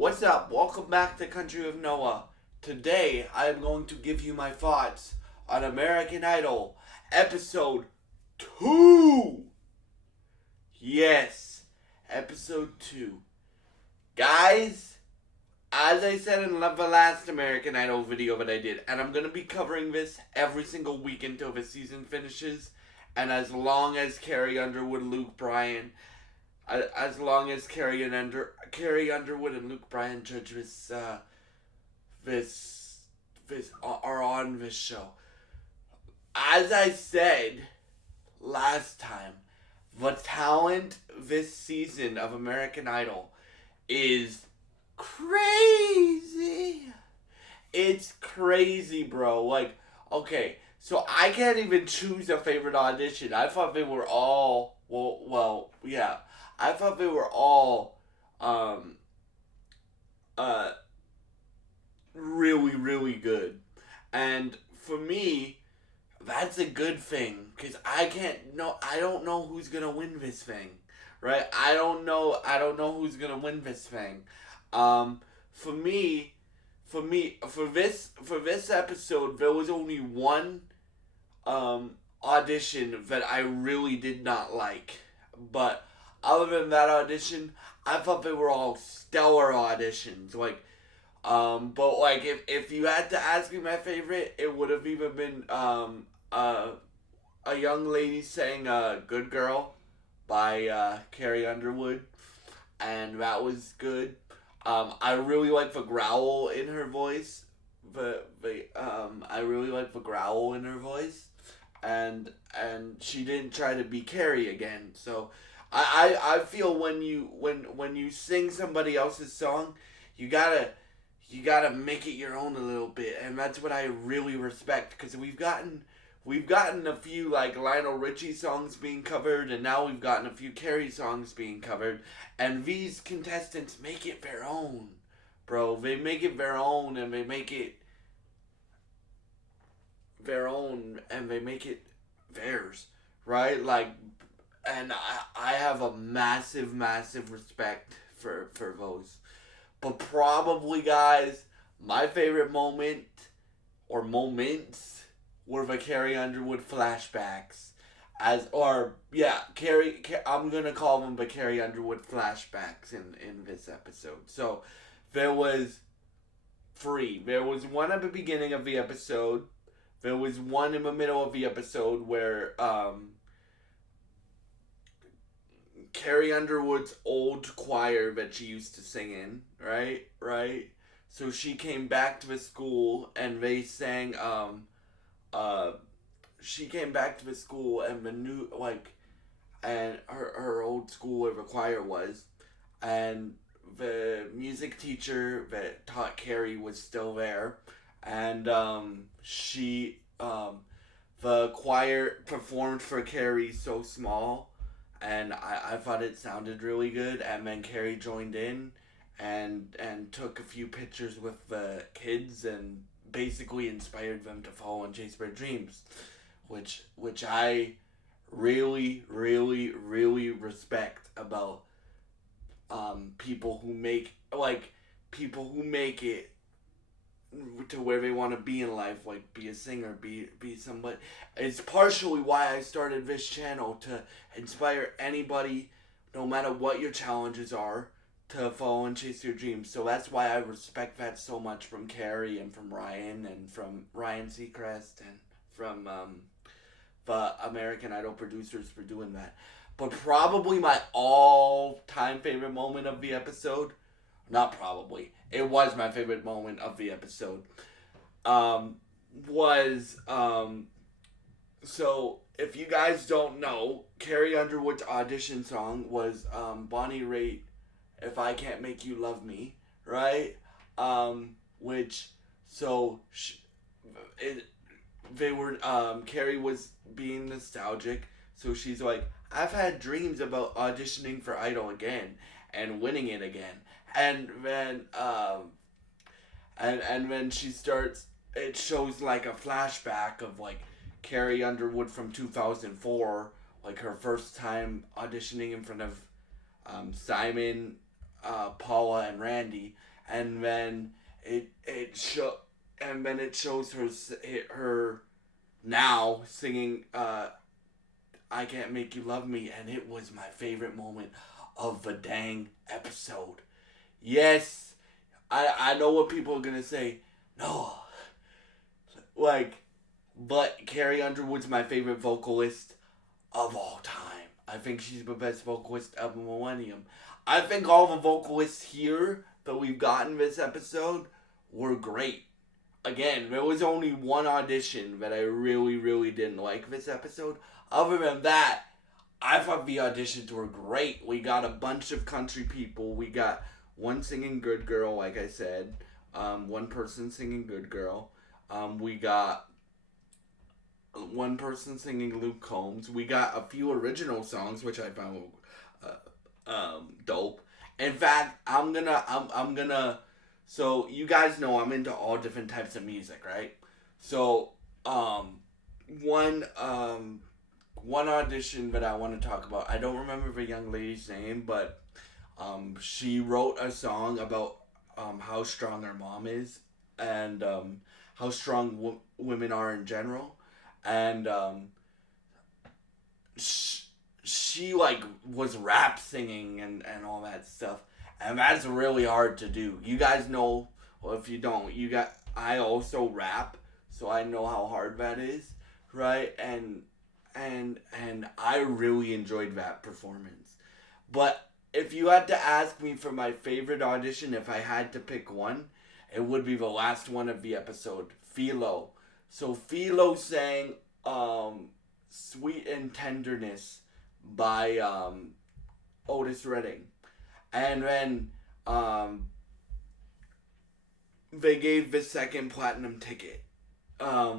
What's up? Welcome back to Country of Noah. Today I am going to give you my thoughts on American Idol episode 2. Yes, episode 2. Guys, as I said in the last American Idol video that I did, and I'm going to be covering this every single week until the season finishes, and as long as Carrie Underwood, Luke Bryan, as long as Carrie Underwood and Luke Bryan judge this are on this show. As I said last time, the talent this season of American Idol is crazy. It's crazy, bro. Like, okay, so I can't even choose a favorite audition. I thought they were all yeah. I thought they were all uh really, really good. And for me, that's a good thing because I don't know who's gonna win this thing, right? I don't know who's gonna win this thing. Um, for me, for this episode, there was only one audition that I really did not like, but other than that audition, I thought they were all stellar auditions. But like if you had to ask me my favorite, it would have even been a young lady saying "Good Girl" by Carrie Underwood, and that was good. I really like the growl in her voice. I really like the growl in her voice, and she didn't try to be Carrie again. So I feel when you sing somebody else's song, you gotta make it your own a little bit, and that's what I really respect because we've gotten a few like Lionel Richie songs being covered, and now we've gotten a few Carrie songs being covered, and these contestants make it their own, bro. They make it their own, and they make it their own, and they make it theirs, right? Like, and I have a massive, massive respect for those. But probably, guys, my favorite moment or moments were the Carrie Underwood flashbacks. I'm gonna call them the Carrie Underwood flashbacks in this episode. So there was three. There was one at the beginning of the episode. There was one in the middle of the episode where Carrie Underwood's old choir that she used to sing in, right? Right? So she came back to the school and they sang uh she came back to the school and the new and her old school where the choir was, and the music teacher that taught Carrie was still there, and the choir performed for Carrie so small, and I thought it sounded really good, and then Carrie joined in and took a few pictures with the kids and basically inspired them to follow and chase their dreams, which I really, really, really respect about people who make it to where they want to be in life, like be a singer, be somebody. It's partially why I started this channel, to inspire anybody, no matter what your challenges are, to follow and chase your dreams. So that's why I respect that so much from Carrie and from Ryan and from Ryan Seacrest and from the American Idol producers for doing that. But probably my all-time favorite moment of the episode, not probably, it was my favorite moment of the episode, was, so if you guys don't know, Carrie Underwood's audition song was Bonnie Raitt, If I Can't Make You Love Me, right? Which, so, Carrie was being nostalgic, so she's like, I've had dreams about auditioning for Idol again and winning it again. And then and then she starts, it shows like a flashback of like Carrie Underwood from 2004, like her first time auditioning in front of Simon, Paula, and Randy, and then it shows her now singing I Can't Make You Love Me, and it was my favorite moment of the dang episode. Yes, I know what people are gonna say. No, like, but Carrie Underwood's my favorite vocalist of all time. I think she's the best vocalist of the millennium. I think all the vocalists here that we've gotten this episode were great. Again, there was only one audition that I really, really didn't like this episode. Other than that, I thought the auditions were great. We got a bunch of country people. We got one singing Good Girl, like I said. One person singing Good Girl. We got one person singing Luke Combs. We got a few original songs, which I found dope. In fact, I'm gonna. So you guys know I'm into all different types of music, right? So one audition that I want to talk about. I don't remember the young lady's name, but she wrote a song about how strong her mom is and how strong women are in general, and she like was rap singing and all that stuff, and that's really hard to do. You guys know, well, if you don't, I also rap, so I know how hard that is, right? And I really enjoyed that performance. But if you had to ask me for my favorite audition, if I had to pick one, it would be the last one of the episode, Philo. So Philo sang Sweet and Tenderness by Otis Redding. And then they gave the second platinum ticket,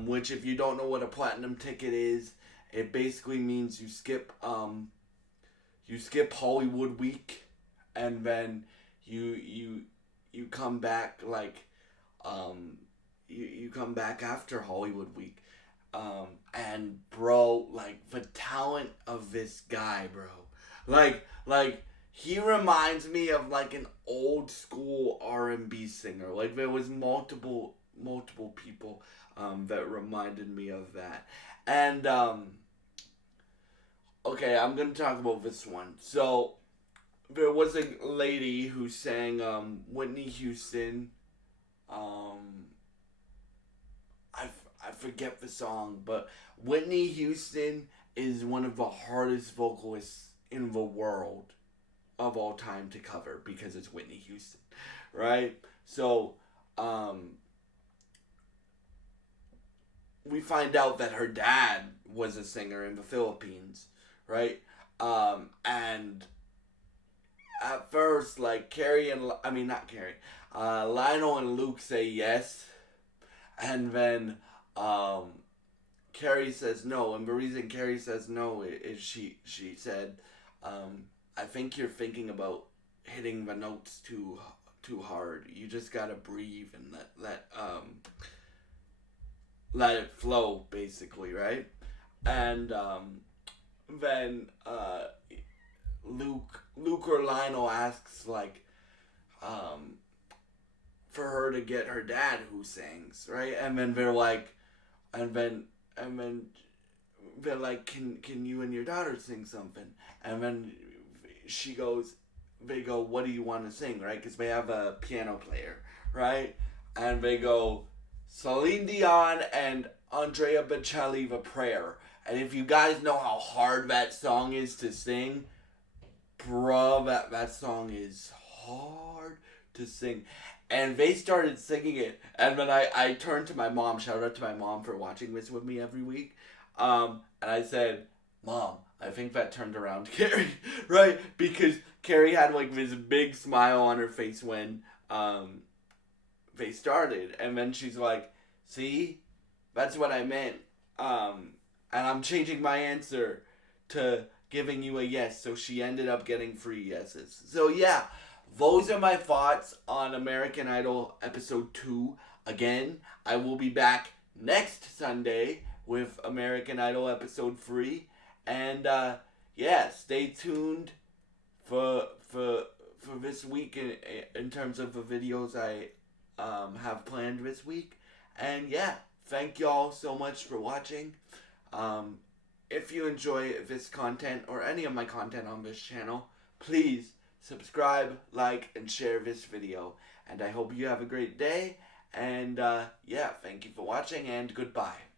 which if you don't know what a platinum ticket is, it basically means you skip Hollywood Week, and then you come back like you come back after Hollywood Week. And bro, like the talent of this guy, bro. Like he reminds me of like an old school R&B singer. Like there was multiple people that reminded me of that. And okay, I'm gonna talk about this one. So there was a lady who sang Whitney Houston. I forget the song, but Whitney Houston is one of the hardest vocalists in the world of all time to cover because it's Whitney Houston, right? So we find out that her dad was a singer in the Philippines, right? And at first, like Lionel and Luke say yes, and then Carrie says no, and the reason Carrie says no is she said, I think you're thinking about hitting the notes too hard. You just gotta breathe and let it flow, basically, right? And then Luke or Lionel asks like for her to get her dad who sings, right? And then they're like, and then they're like, can you and your daughter sing something? And then they go, what do you want to sing, right? Because they have a piano player, right? And they go, Celine Dion and Andrea Bocelli, The Prayer. And if you guys know how hard that song is to sing, bro, that song is hard to sing. And they started singing it. And then I turned to my mom. Shout out to my mom for watching this with me every week. And I said, Mom, I think that turned around Carrie. Right? Because Carrie had like this big smile on her face when they started. And then she's like, see? That's what I meant. And I'm changing my answer to giving you a yes. So she ended up getting 3 yeses. So yeah. Those are my thoughts on American Idol episode 2. Again, I will be back next Sunday with American Idol episode 3. And yeah, stay tuned for for this week in terms of the videos I have planned this week. And yeah, thank y'all so much for watching. If you enjoy this content or any of my content on this channel, please subscribe, like, and share this video. And I hope you have a great day. And yeah, thank you for watching, and goodbye.